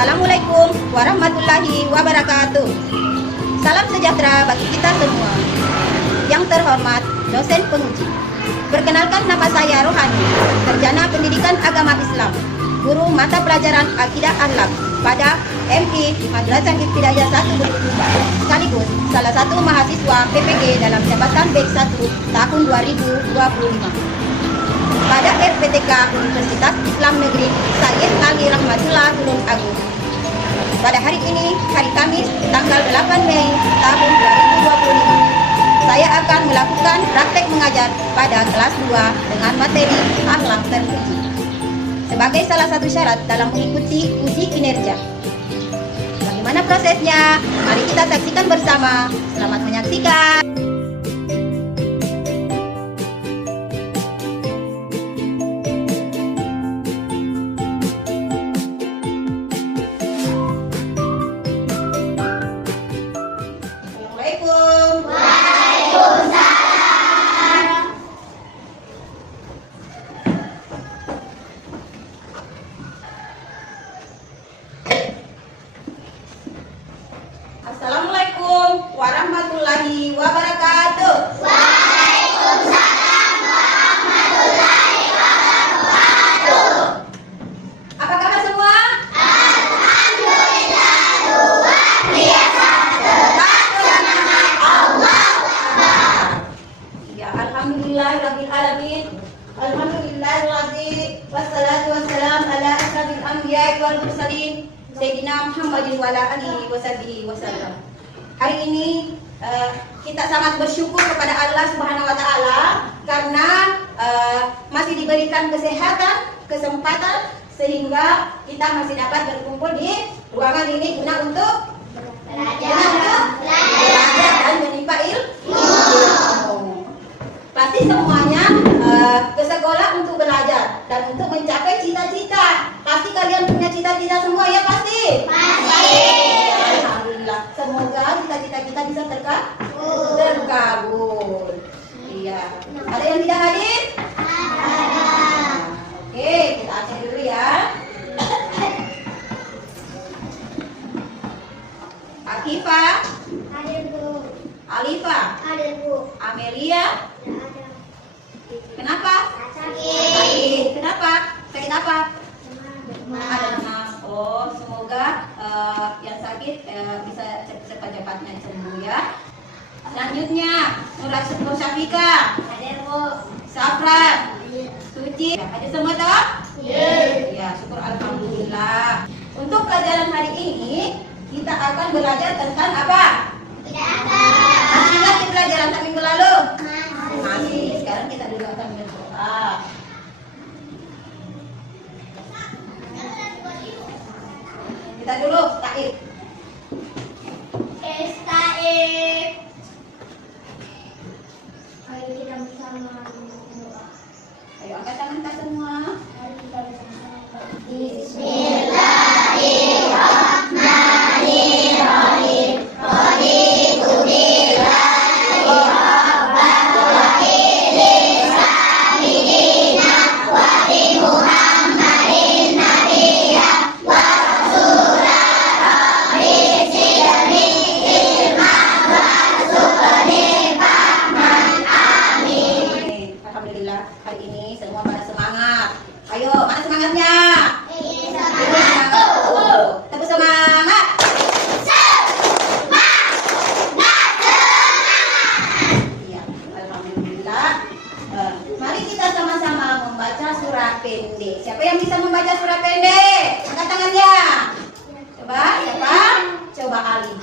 Assalamualaikum warahmatullahi wabarakatuh. Salam sejahtera bagi kita semua. Yang terhormat dosen penguji, perkenalkan nama saya Rohani, Sarjana Pendidikan Agama Islam, guru mata pelajaran Akidah Akhlak pada MI Madrasah Ibtidaiyah 1 Bukit Tumbar, sekaligus salah satu mahasiswa PPG dalam jabatan BEK 1 tahun 2025. Pada RPTK Universitas Islam Negeri Sayyid Ali Rahmatullah Tulung Agung. Pada hari ini, hari Kamis, tanggal 8 Mei tahun 2025, saya akan melakukan praktek mengajar pada kelas 2 dengan materi akhlak terpuji sebagai salah satu syarat dalam mengikuti uji kinerja. Bagaimana prosesnya? Mari kita saksikan bersama. Selamat menyaksikan. Assalamualaikum warahmatullahi wabarakatuh. Waalaikumsalam warahmatullahi wabarakatuh. Apa kabar semua? Alhamdulillah luar biasa. Tetap semangat, Allahu Akbar. Ya, alhamdulillahirabbil alamin. Alhamdulillahirabbil wassalatu wassalam ala asyrafil anbiya'i wal mursalin Sayyidina Muhammadin wa ala alihi wasallam. Hari ini kita sangat bersyukur kepada Allah Subhanahu wa taala karena masih diberikan kesehatan, kesempatan sehingga kita masih dapat berkumpul di ruangan ini guna untuk belajar dan menimba ilmu. Pasti semuanya ke sekolah untuk belajar dan untuk mencapai cita-cita. Pasti kalian punya cita-cita semua ya pasti? Pasti. Alhamdulillah. Semoga cita-cita kita bisa terkabul. Iya. Ada yang tidak hadir? Ada. Oke, kita aceh dulu ya. Akifa, Hadir Bu. Alifa, Hadir Bu. Amelia. Tidak ada. Kenapa? Sakit. Sakit. Kenapa? Sakit apa? Ada Demam. demam. Oh, semoga yang sakit bisa cepat-cepatnya sembuh ya. Selanjutnya, Nur Syafika, Hadir Bu. Safran, Hadir. Suci. Ada semua toh? Ya, syukur alhamdulillah. Untuk pelajaran hari ini kita akan belajar tentang apa? Tidak ada. Masih ingat di pelajaran minggu lalu? Masih. Masih. Sekarang kita dulu akan berdoa. Kita dulu taib. Istaib. Ayo kita bersama berdoa. Ayo angkat tangan kita semua. Mari kita bersama. Bismillahirrahmanirrahim. Raditu billahi rabban wa bilisani dinan wa bi Muhammadin nabiyyan wa rasulan rabbi zidni ilman warzuqni fahman. Amin. Alhamdulillah hari ini semua pada semangat. Ayo, mana semangatnya? Ini Semangat. semangat. Tepuk semangat. Iya, alhamdulillah. Mari kita sama-sama membaca surah pendek. Siapa yang bisa membaca surah pendek? Angkat tangannya. Coba, siapa? Coba Ali.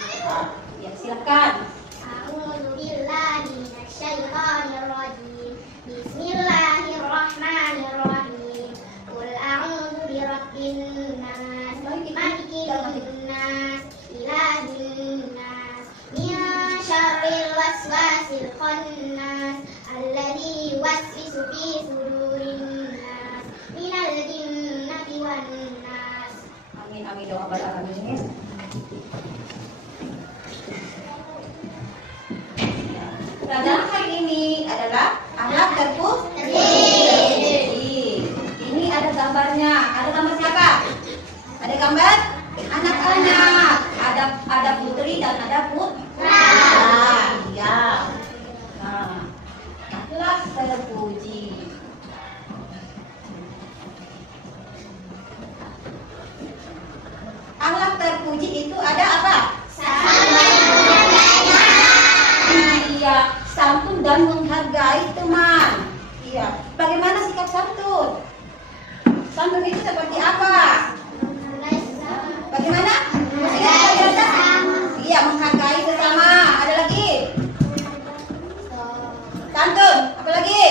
Ya, silakan. A'udzu billahi minasyaitonir rajim. Bismillahirrahmanirrahim. Qul a'udzu birabbin nas, malikin nas, ilahin nas, min syarril waswasil khannas, alladzi yuwaswisu fi sudurin nas, minal jinnati wan nas. Amin, amin, doa bareng amin. Pelajaran hari ini adalah akhlak terpuji. Ini ada gambarnya. Ada gambar siapa? Ada gambar Anak-anak, ada putri dan ada putra. Iya. Nah, akhlak terpuji. Akhlak terpuji itu ada apa? Iya, santun dan menghargai teman. Iya. Bagaimana sikap santun? Santun itu seperti apa? Bagaimana? Iya, menghargai sesama. Ada lagi? Santun. Apa lagi?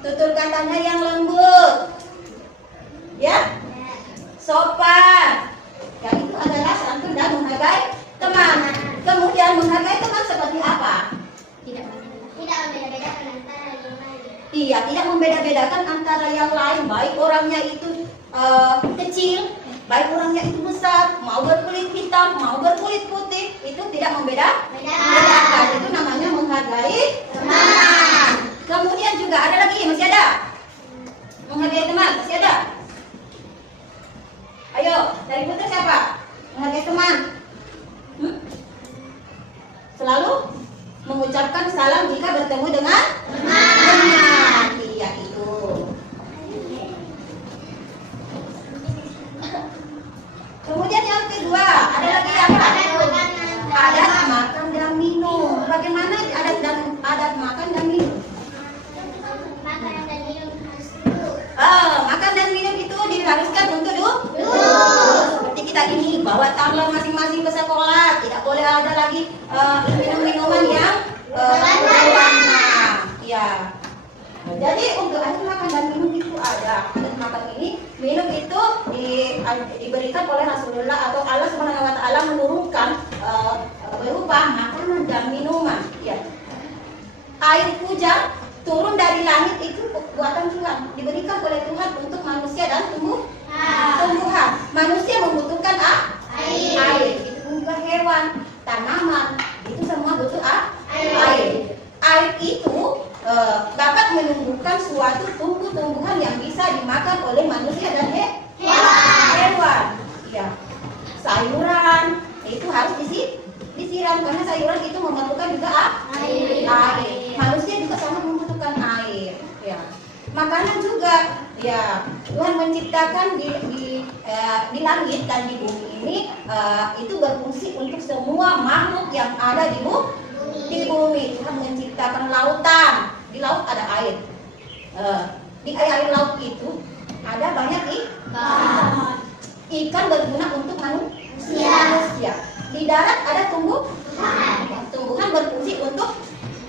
Tutur katanya yang lembut. Ya? Sopan. Ya, itu adalah santun dan menghargai teman. Kemudian menghargai teman seperti apa? Tidak membeda-bedakan antara yang lain. Iya, tidak membeda-bedakan antara yang lain. Baik orangnya itu kecil, baik orangnya itu besar, mau berkulit hitam, mau berkulit putih, itu tidak membeda-bedakan. Itu namanya menghargai teman. Kemudian juga ada lagi, masih ada? Menghargai teman, masih ada? Ayo, dari putra siapa? Menghargai teman. Selalu mengucapkan salam jika bertemu dengan teman. Iya, itu. Kemudian yang kedua, ada lagi apa? Adat makan dan minum. Bagaimana adat makan dan minum? Makanan dan minum harus duduk. Makan dan minum itu diharuskan untuk duduk. Seperti kita ini bawa tumbler masing-masing ke sekolah, tidak boleh ada lagi minum-minuman yang berwarna. Ya. Jadi untuk adat makan dan minum itu ada. Adat makan minum itu diberikan oleh Rasulullah atau Allah Subhanahu wa taala menurunkan berupa makanan dan minuman. Ya. Air hujan turun dari langit itu buatan Tuhan, diberikan oleh Tuhan untuk manusia dan tumbuhan. Manusia membutuhkan air. Itu juga hewan, tanaman, itu semua butuh air. Air itu dapat menumbuhkan suatu tumbuh-tumbuhan yang bisa dimakan oleh manusia dan hewan. Ya. Sayuran itu harus disiram karena sayuran itu memerlukan juga air. Manusia juga sama membutuhkan air. Ya. Makanan juga, ya, Tuhan menciptakan di langit dan di bumi ini itu berfungsi untuk semua makhluk yang ada di bumi. Tuhan menciptakan lautan, di laut ada air. Di air laut itu ada banyak ikan berguna untuk manusia. Di darat ada tumbuhan berfungsi untuk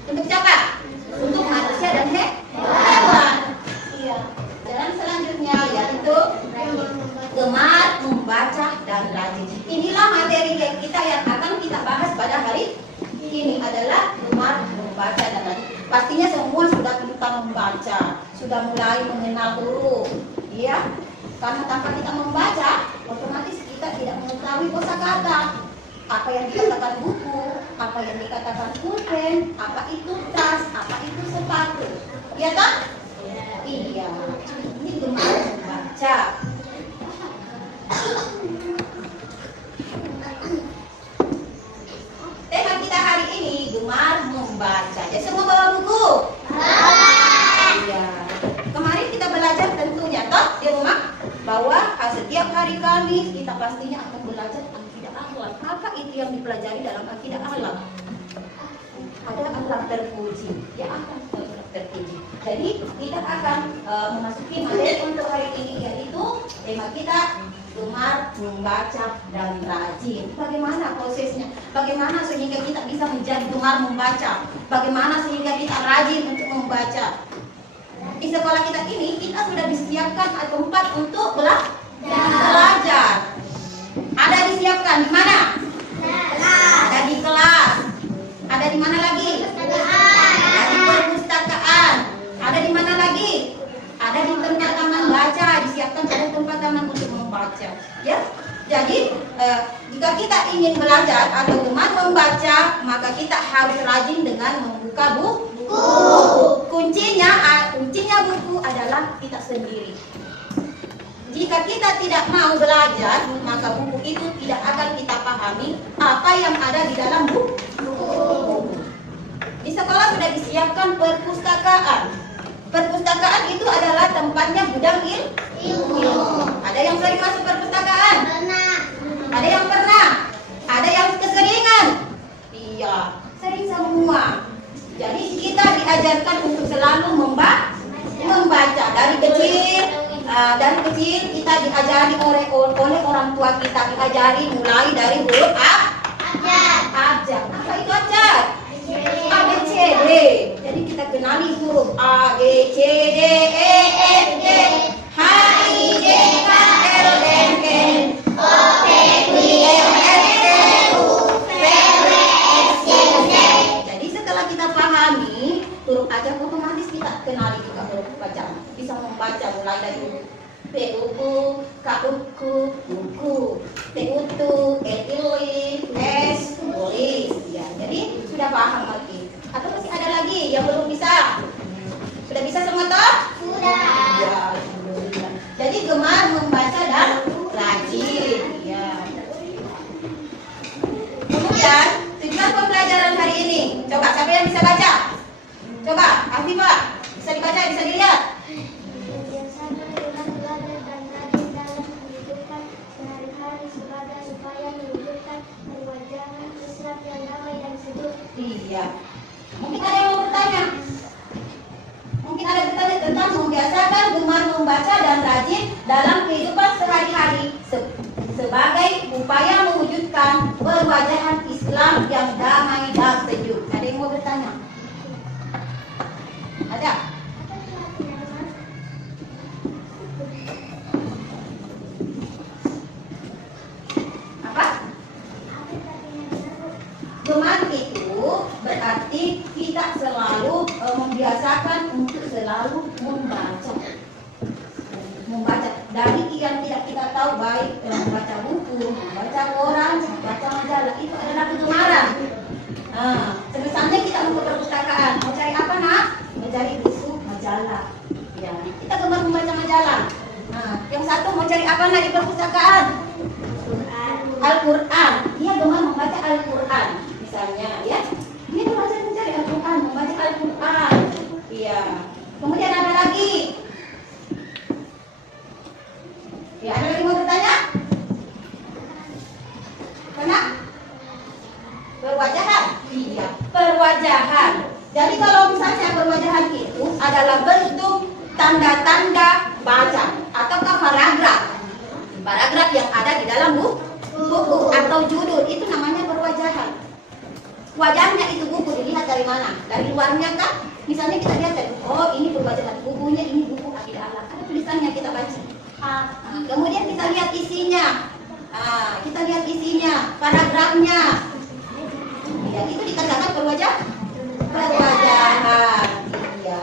siapa? Untuk manusia dan hewan. Iya. Jalan selanjutnya yaitu gemar membaca dan rajin. Inilah materi kita yang akan kita bahas pada hari ini adalah gemar membaca dan rajin. Pastinya semua sudah tentang membaca, sudah mulai mengenal huruf, ya. Karena tanpa kita membaca, otomatis kita tidak mengetahui kosakata. Apa yang dikatakan buku, apa yang dikatakan pulpen, apa itu tas, apa itu sepatu. Iya kan? Iya. Ini gemar membaca. Tema kita hari ini gemar membaca. Ya, semua bawa buku? Iya. Kemarin kita belajar tentunya toh di rumah bahwa setiap hari Kamis kita pastinya akan belajar akidah akhlak. Apa itu yang dipelajari dalam akidah akhlak? Ada akhlak terpuji. Ya, akhlak terpuji. Jadi kita akan memasuki materi untuk hari ini yaitu tema kita gemar membaca dan rajin. Bagaimana prosesnya? Bagaimana sehingga kita bisa menjadi gemar membaca? Bagaimana sehingga kita rajin untuk membaca? Di sekolah kita ini kita sudah disiapkan tempat untuk belajar. Ada disiapkan di mana? Ada di kelas. Ada di mana lagi? Ada di perpustakaan. Ada di mana lagi? Ada di tempat taman baca. Disiapkan ada tempat taman untuk membaca. Ya. Jadi jika kita ingin belajar atau gemar membaca, maka kita harus rajin dengan membuka buku. Kuncinya buku adalah kita sendiri. Jika kita tidak mau belajar, maka buku itu tidak akan kita pahami apa yang ada di dalam buku. Di sekolah sudah disiapkan perpustakaan. Perpustakaan itu adalah tempatnya gudang ilmu. Ada yang sering masuk perpustakaan? Ada yang pernah? Ada yang keseringan? Iya, sering semua. Jadi kita diajarkan untuk selalu membaca. Dari kecil kita diajari oleh orang tua kita, diajari mulai dari huruf abjad. Apa itu abjad? A B C D. Jadi kita kenali huruf A B C D E F G H I J K L M N O P Q R S T U V W X Y Z. Jadi setelah kita pahami huruf abjad, otomatis kita kenali juga huruf bacaan. Bisa membaca mulai dari huruf P U U K U K buku, T U T L I S tulis. Ya, jadi sudah paham lagi. Atau masih ada lagi yang belum bisa? Sudah bisa semua toh? Sudah. Ya, alhamdulillah. Jadi gemar membaca dan rajin. Ya. Kemudian tujuan pembelajaran hari ini. Coba siapa yang bisa baca? Coba, Afifah. Bisa dibaca, bisa dilihat. Membiasakan dengan belajar dan rajin dalam kehidupan sehari-hari supaya mewujudkan perwajahan Islam yang damai dan sejuk. Iya. Mungkin ada yang mau bertanya. Mungkin ada bertanya tentang membiasakan gemar membaca dan rajin dalam kehidupan sehari-hari sebagai upaya mewujudkan perwajahan Islam yang damai dan sejuk. Ada yang mau bertanya? Ada? Apa? Gemar itu berarti kita selalu membiasakan untuk selalu membaca. Dari yang tidak kita tahu, baik membaca buku, membaca koran, membaca majalah, itu adalah kegemaran. Misalnya kita mau ke perpustakaan, mau cari apa nak? Mencari buku majalah. Ya, kita gemar membaca majalah. Yang satu mau cari apa nak di perpustakaan? Al-Quran. Dia gemar membaca Al-Quran, misalnya, ya. Dia belajar mencari Al-Quran, membaca Al-Quran. Iya. Kemudian ada lagi. Ya, ada lagi mau bertanya? Kena? Perwajahan? Iya, perwajahan. Jadi kalau misalnya perwajahan itu adalah bentuk tanda-tanda baca ataukah paragraf. Paragraf yang ada di dalam buku atau judul itu namanya perwajahan. Wajahnya itu buku dilihat dari mana? Dari luarnya kan? Misalnya kita lihat dari, oh ini perwajahan bukunya, ini buku Akidah Ahlak. Ada tulisannya kita baca. Kemudian kita lihat isinya. Kita lihat isinya, paragrafnya. Ya, itu dikatakan perwajahan. Iya.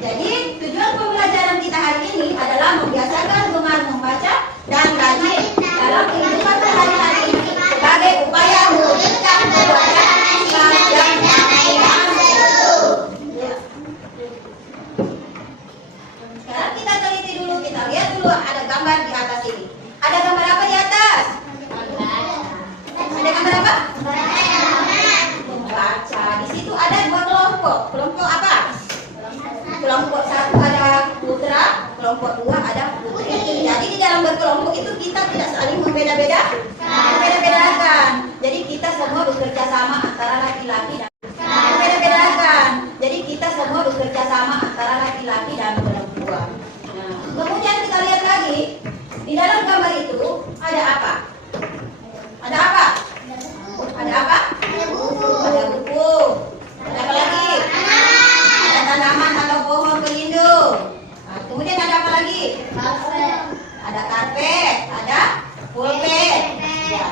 Jadi tujuan pembelajaran kita hari ini adalah membiasakan gemar membaca dan rajin dalam kehidupan sehari-hari sebagai upaya mewujudkan perwajahan Islam yang damai dan sejuk. Sekarang kita teliti dulu, kita lihat dulu ada gambar di atas ini. Ada gambar apa di atas? Ada gambar apa? Membaca. Di situ ada dua kelompok. Kelompok apa? Kelompok satu ada putra, kelompok dua ada putri. Jadi di dalam berkelompok itu kita tidak saling membeda-bedakan. Jadi kita semua bekerja sama antara laki-laki dan membeda-bedakan. Jadi kita semua bekerja sama antara laki-laki dan perempuan. Kemudian kita lihat lagi di dalam gambar itu ada apa? Ada apa? Ada apa? Ada buku. Ada buku. Ada apa lagi? Ada tanaman atau pohon pelindung. Kemudian ada apa lagi? Ada karpet. Ada pulpen. Ya.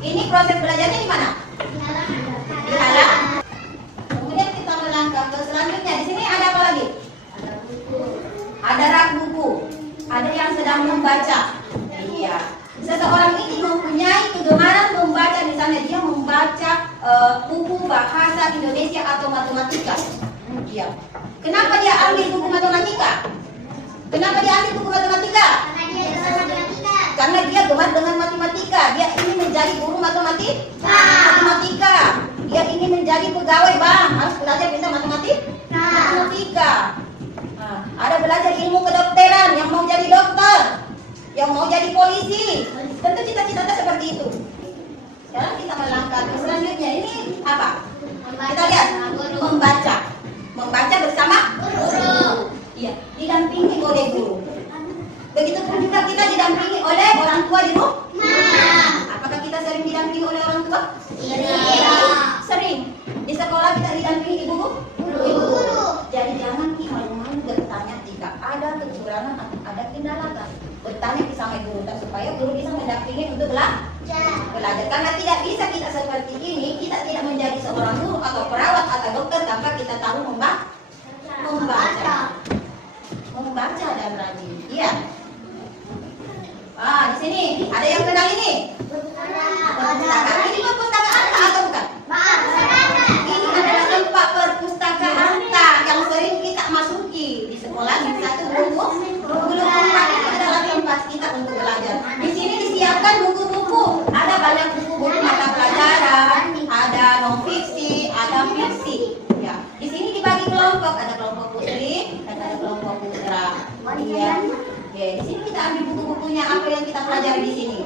Ini proses belajarnya di mana? Di halaman. Kemudian kita melangkah ke selanjutnya. Di sini ada apa lagi? Ada buku. Ada rak buku. Ada yang sedang membaca. Iya. Seseorang ini mempunyai kegemaran membaca, misalnya dia membaca buku bahasa Indonesia atau matematika. Iya. Kenapa dia ambil buku matematika? Kenapa dia ambil buku matematika? menjadi pegawai bank harus belajar bisa matematika. Nah, ada belajar ilmu kedokteran yang mau jadi dokter, yang mau jadi polisi. Tentu cita-cita seperti itu. Sekarang kita melangkah ke selanjutnya. Ini apa? Kita lihat membaca. Membaca bersama guru. Iya, didampingi oleh guru. Begitupun juga kita didampingi oleh orang tua di rumah. Apakah kita sering didampingi oleh orang tua? Sering. Di sekolah kita didampingi ibu guru. Jadi jangan malu-malu bertanya jika ada kekurangan atau ada kendala. Bertanya sama guru supaya guru bisa mendampingi untuk belajar. Karena tidak bisa kita seperti ini, kita tidak menjadi seorang guru atau perawat atau dokter tanpa kita tahu membaca dan rajin. Iya. Ah, di sini ada yang kenal ini? Perpustakaan. Ini perpustakaan atau bukan? Ini adalah tempat perpustakaan yang sering kita masuki di sekolah. Di satu buku itu adalah tempat kita untuk belajar. Di sini disiapkan buku-buku. Ada banyak buku-buku mata pelajaran, ada non fiksi, ada fiksi. Ya, di sini dibagi kelompok. Ada kelompok putri dan ada kelompok putra. Iya. Oke, di sini kita ambil buku-bukunya apa yang kita pelajari di sini.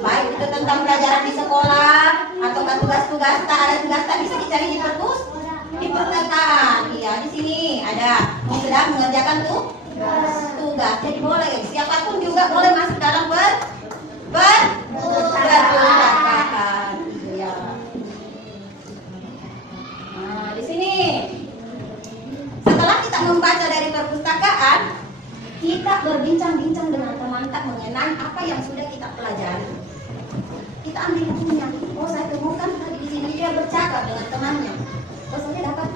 Baik itu tentang pelajaran di sekolah atau tugas-tugas, ada tugas bisa dicari di perpustakaan. Iya, di sini ada yang sedang mengerjakan tugas. Jadi boleh siapapun juga boleh masuk dalam perpustakaan. Iya. Nah, di sini setelah kita membaca dari perpustakaan, kita berbincang-bincang dengan teman tak mengenai apa yang sudah kita pelajari. Kita ambil bukunya. Oh, saya temukan tadi di sini dia bercakap dengan temannya. Oh, saya temukan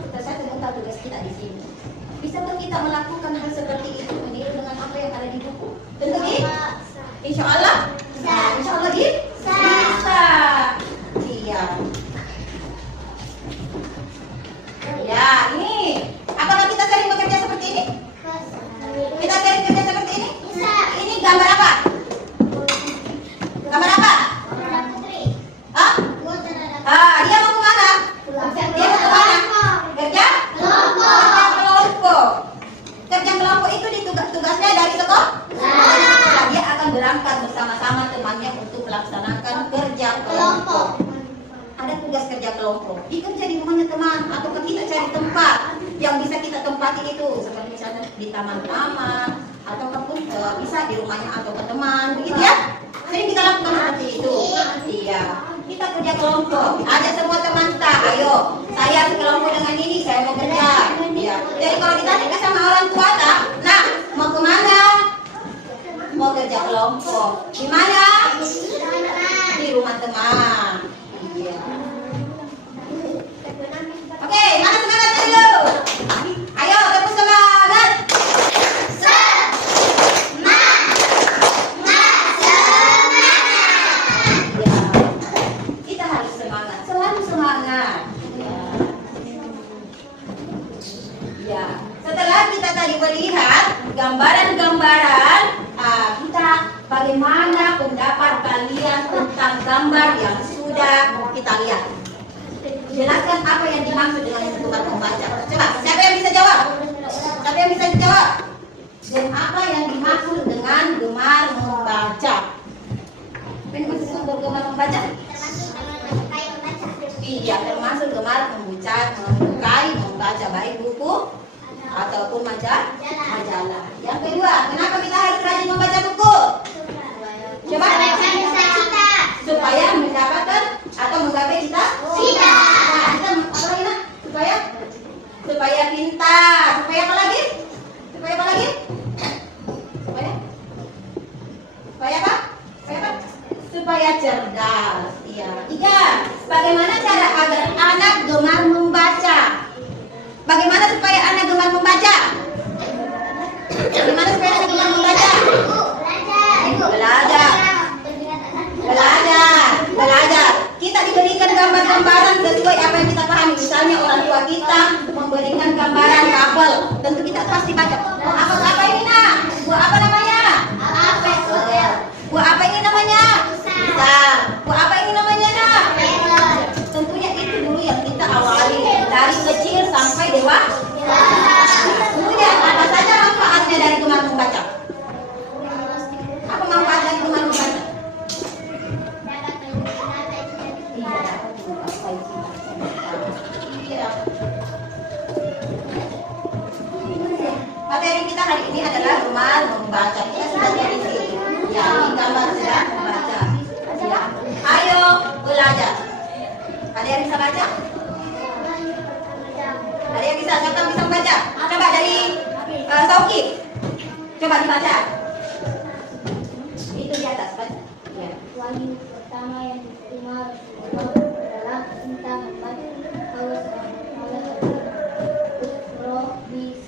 tugas kita di sini. Bisakah kita melakukan hal seperti itu meniru dengan apa yang ada di buku? Tentu insya Allah. Insya Allah bisa. Iya. Ya, ini. Apakah kita sering bekerja seperti ini? Kita sering kerja seperti ini? Ini gambar apa? Gambar apa? Hah? Dia mau kemana? Dia mau kemana? Kerja? Kelompok. Kerja kelompok itu tugasnya dari sekolah. Dia akan berangkat bersama-sama temannya untuk melaksanakan kerja kelompok. Ada tugas kerja kelompok. Dikerja di rumahnya teman atau kita cari tempat yang bisa kita tempati itu, seperti misalnya di taman-taman ataupun bisa di rumahnya atau ke teman, begitu ya. Sering kita lakukan seperti itu. Iya. Kita kerja kelompok. Ada semua teman kita. Ayo, saya sekelompok dengan ini, saya mau kerja. Iya. Jadi kalau ditanya sama orang tua, nah mau kemana? Mau kerja kelompok. Di mana? Di rumah teman. Iya. Oke, mana semangat dulu? Ayo, tepuk semangat. Ya. Kita harus semangat, selalu semangat. Ya. Setelah kita tadi melihat gambaran-gambaran, kita bagaimana pendapat kalian tentang gambar yang sudah kita lihat? Jelaskan apa yang dimaksud dengan gemar membaca. Coba, siapa yang bisa jawab? Siapa yang bisa jawab? Dan apa yang dimaksud dengan gemar membaca? Apa yang dimaksud dengan gemar membaca? Iya, termasuk gemar menyukai membaca baik buku ataupun majalah. Yang kedua, kenapa kita harus rajin membaca buku? Coba. Supaya mendapatkan atau menggapai cita-cita. Nah, kita apa lagi nak? Supaya pintar. Supaya apa lagi? Supaya apa? Supaya cerdas. Iya. 3. Bagaimana cara agar anak gemar membaca? Bagaimana supaya anak gemar membaca? Bagaimana supaya anak gemar membaca? Belajar. Kita diberikan gambar-gambaran sesuai apa yang kita pahami. Misalnya orang tua kita memberikan gambaran kabel, tentu kita pasti baca. Apa ini nak? Buah apa namanya? Buah apa ini namanya? Pisang. Buah apa ini namanya nak? Tentunya itu dulu yang kita di atas, baca. Ya. Wahyu pertama yang diterima Rasulullah adalah tentang membaca kalau roh bis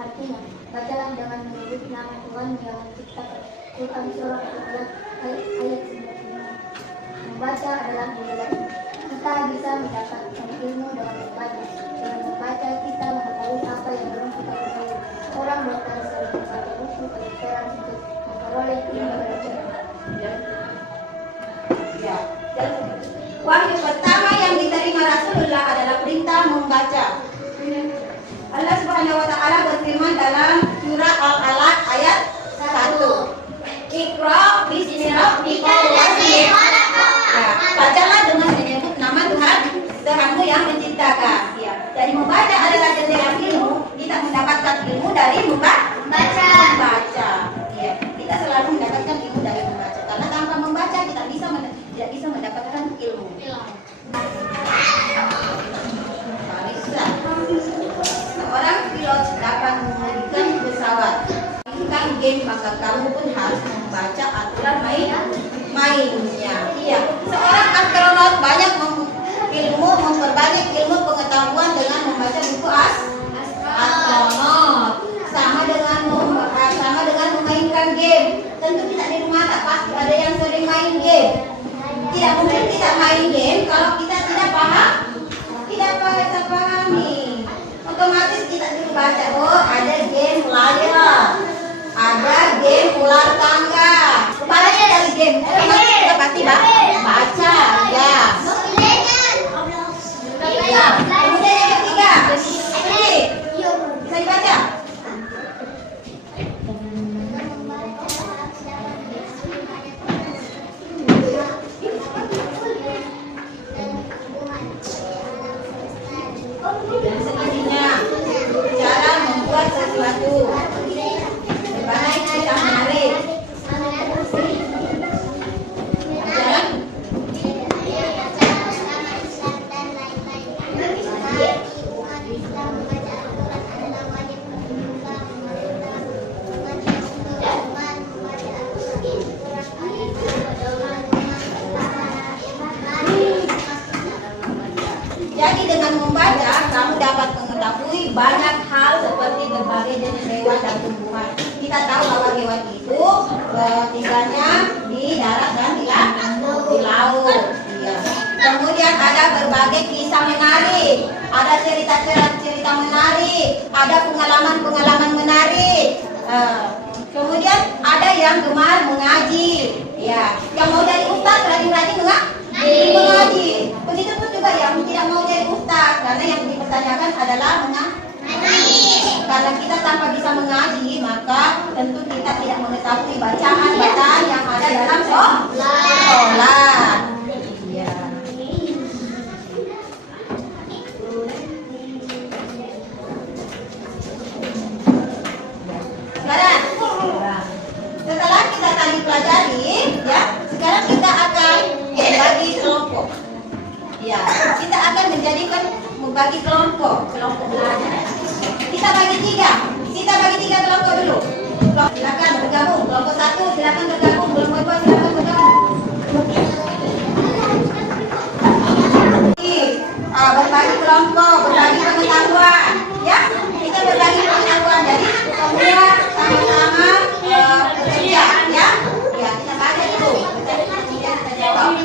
artinya bacalah dengan menyebut nama Tuhan yang menciptakan. Quran surah ayat 95. Membaca adalah belajar. Kita bisa mendapatkan ilmu dengan membaca. Dengan membaca kita mengetahui apa yang belum kita ketahui. Orang bahkan sering membaca buku pelajaran untuk memperoleh ilmu belajar. Ya. Wahyu pertama yang diterima Rasulullah adalah perintah membaca. Allah Subhanahu wa taala berfirman dalam surah Al-Alaq ayat 1. Iqra bismi rabbikal ladzi khalaq. Bacalah dengan menyebut nama Tuhanmu yang menciptakan. Ya. Jadi membaca adalah jendela ilmu. Kita mendapatkan ilmu dari membaca. Ya. Kita selalu mendapatkan ilmu dari membaca. Karena tanpa membaca kita tidak bisa mendapatkan ilmu. Seorang pilot dapat mengendalikan pesawat. Mainkan game maka kamu pun harus membaca aturan mainnya. Iya. Seorang astronot banyak memperbanyak ilmu pengetahuan dengan membaca buku astronot. Sama dengan memainkan game. Tentu kita di rumah tak pasti ada yang sering main game. Tidak mungkin kita main game kalau kita tidak pahami. Otomatis kita dulu baca, oh ada game layar, ada game ular tangga. Kepalanya dari game, otomatis kita pasti baca, ya. Ya. Kemudian yang ketiga, bisa dibaca. Dan selanjutnya cara membuat sesuatu. Bagaimana kita menarik? Ajaran jadi dengan membaca kamu dapat mengetahui banyak hal seperti berbagai jenis hewan dan tumbuhan. Kita tahu bahwa hewan itu tinggalnya di darat dan di laut. Ya. Kemudian ada berbagai kisah menarik, ada cerita menarik, ada pengalaman menarik. Kemudian ada yang gemar mengaji. Ya, yang mau jadi ustaz rajin-rajin mengaji. Begitu pun juga yang tidak mau jadi ustaz, karena yang dipertanyakan adalah mengaji. Karena kita tanpa bisa mengaji, maka tentu kita tidak mengetahui bacaan-bacaan yang ada dalam sholat. Ya. Sekarang, setelah kita tadi pelajari, ya, sekarang kita akan membagi kelompok. Ya, kita akan membagi kelompok belajar. Kita bagi tiga kelompok dulu. Silakan bergabung. Kelompok 1 silakan bergabung. Kelompok 2 silakan bergabung. Berbagi kelompok, berbagi pengetahuan. Ya, kita berbagi pengetahuan. Jadi semua sama-sama bekerja. Ya, kita baca dulu. Kemudian kita jawab.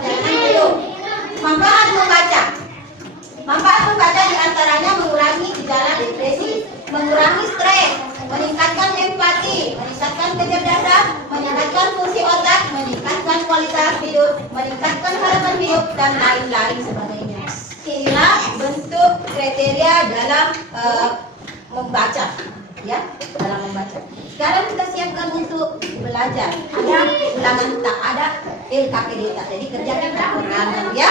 perjalanan hidup. Manfaat membaca. Manfaat membaca diantaranya mengurangi gejala depresi, mengurangi stres, meningkatkan empati, meningkatkan kecerdasan, meningkatkan fungsi otak, meningkatkan kualitas hidup, meningkatkan harapan hidup, dan lain-lain sebagainya. Inilah bentuk kriteria dalam membaca, ya, dalam membaca. Sekarang kita siapkan untuk belajar. Ada ulangan tak, ada LKPD tak. Jadi kerjakan ulangan, ya.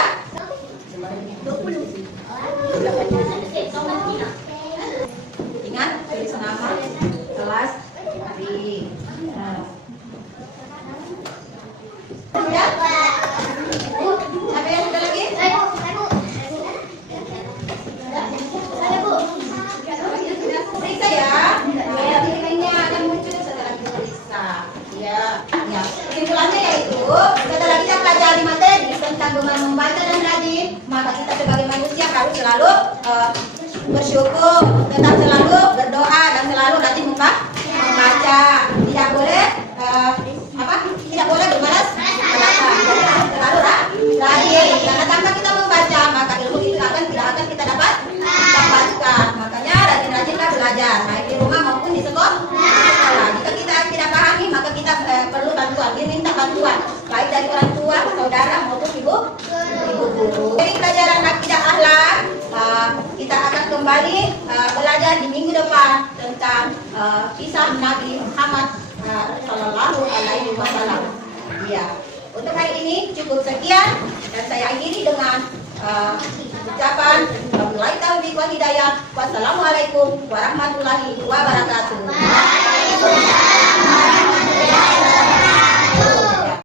Ingat, tulis nama, kelas, hari. Sudah? Ada yang ada lagi? Periksa ya. Nilainya akan muncul setelah kita periksa. Ya. Kesimpulannya yaitu setelah kita pelajari materi tentang bagaimana membaca dan rajin, maka kita sebagai manusia harus selalu bersyukur, tetap selalu berdoa, dan selalu rajin membaca. Tidak boleh tidak boleh bermalas malasan. Jadi harus selalu rajin. Karena tanpa kita membaca, maka ilmu itu tidak akan kita dapatkan. Makanya rajin-rajinlah belajar, baik di rumah maupun di sekolah. Jika kita tidak pahami, maka kita perlu bantuan, diminta bantuan, baik dari orang tua, saudara maupun ibu guru. Dari pelajaran akidah akhlak, kita akan kembali belajar di minggu depan tentang kisah Nabi Muhammad Sallallahu Alaihi Wasallam. Ya, untuk hari ini cukup sekian, dan saya akhiri dengan ucapan wabillahi taufiq wal hidayah. Wassalamualaikum warahmatullahi wabarakatuh.